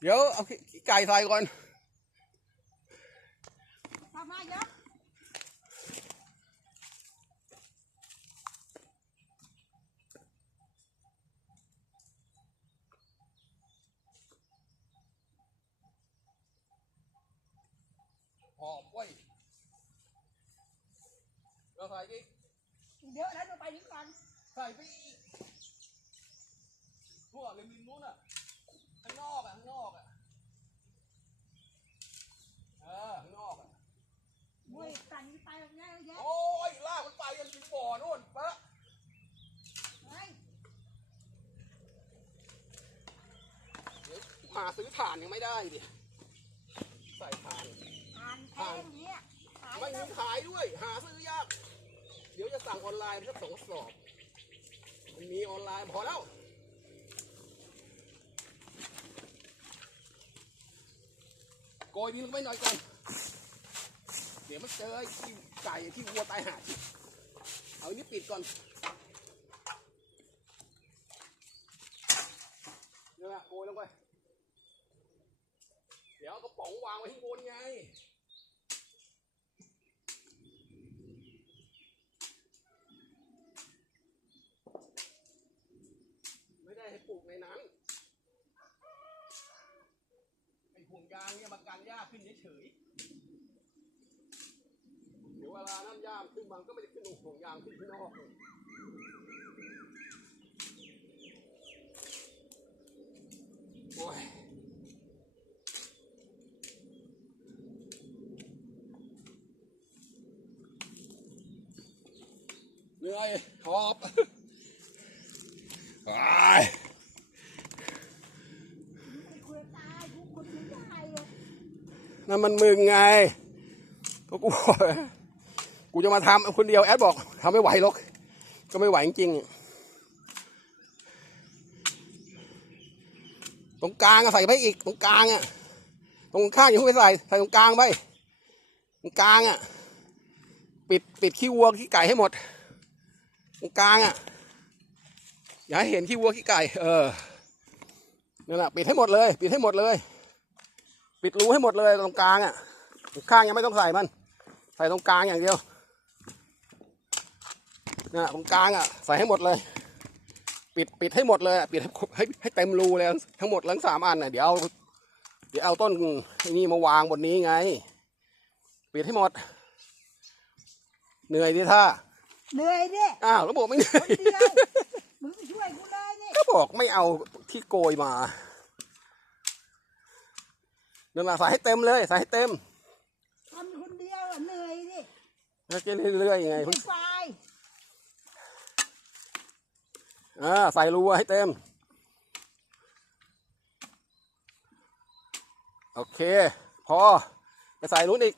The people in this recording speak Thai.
เดี๋ยวเอาขี้ไก่ใส่ก่อนทำมาเยอะหอมเว้ยเราใส่อีกเดี๋ยวแล้วเราไปนี่ก่อนใส่ไปอีกทั่วเลยริมนู้นอะ ข้างนอกอะ ข้างนอกอะ เออ ข้างนอกอะ เว้ยสั่งนี่ ไปแบบนี้เยอะแยะโอ้ยลากมันไปกันถึงบ่อนู่นปะเฮ้ยเดี๋ยวหาซื้อถ่านยังไม่ได้ดิใส่ถ่าน ทานแพงเนี้ยขายไม่แล้มีวขายด้วย หาซื้อยาก เดี๋ยวจะสั่งออนไลน์สักสองกระสอบ มันมีออนไลน์พอแล้ว โกยดินลงไปหน่อยก่อน เดี๋ยวมันเจอไอ้ที่ไก่ที่วัวตายหาเอาอันนี้ปิดก่อนเนี่ยนะโกยลงไป เดี๋ยวเอากระป๋องวางไว้ข้างบนไง ไม่ได้ให้ปลูกในนั้น ไอ้ห่วงยางเนี่ยมากันหญ้าขึ้นเฉยๆเดี๋ยวเวลานั้นหญ้ามันขึ้นมันก็ไม่ได้ขึ้นห่วงยางขึ้นข้างนอกเลยโอ้ยเหนื่อยหอบไปคุยตายกูคนไม่ได้เลยนั่นมันมึงไงก็กูบอก กูจะมาทำคนเดียวแอดบอกทำไม่ไหวหรอก ก็ไม่ไหวจริงตรงกลางใส่ไปอีกตรงกลางอะตรงข้างอย่าเพิ่งไปใส่ใส่ตรงกลางไปตรงกลางอะ ปิดปิดขี้วัวขี้ไก่ให้หมด ตรงกลางอะอย่าให้เห็นขี้วัวขี้ไก่ เออนั่นแหละปิดให้หมดเลย ปิดให้หมดเลย ปิดรูให้หมดเลยตรงกลางอะตรงข้างยังไม่ต้องใส่มัน ใส่ตรงกลางอย่างเดียว นะตรงกลางอะใส่ให้หมดเลย ปิดปิดให้หมดเลยอะปิดให้ให้ให้เต็มรูเลยทั้งหมดทั้งสามอันน่ะเดี๋ยวเอาเดี๋ยวเอาต้นไอ้นี่มาวางบนนี้ไง ปิดให้หมด เหนื่อยดิท่าเหนื่อยดิอ้าวแล้วบอกไม่เหนื่อยคนเดียวมึงช่วยกูเลยนี่ก็บอกไม่เอาที่โกยมานั่นแหละใส่ให้เต็มเลยใส่ให้เต็มทำคนเดียวอะเหนื่อยดิแล้วจะเรื่อยๆยังไงไม่ไฟ อ่าใส่รูให้เต็ม โอเค พอไปใส่ลุ้นอีก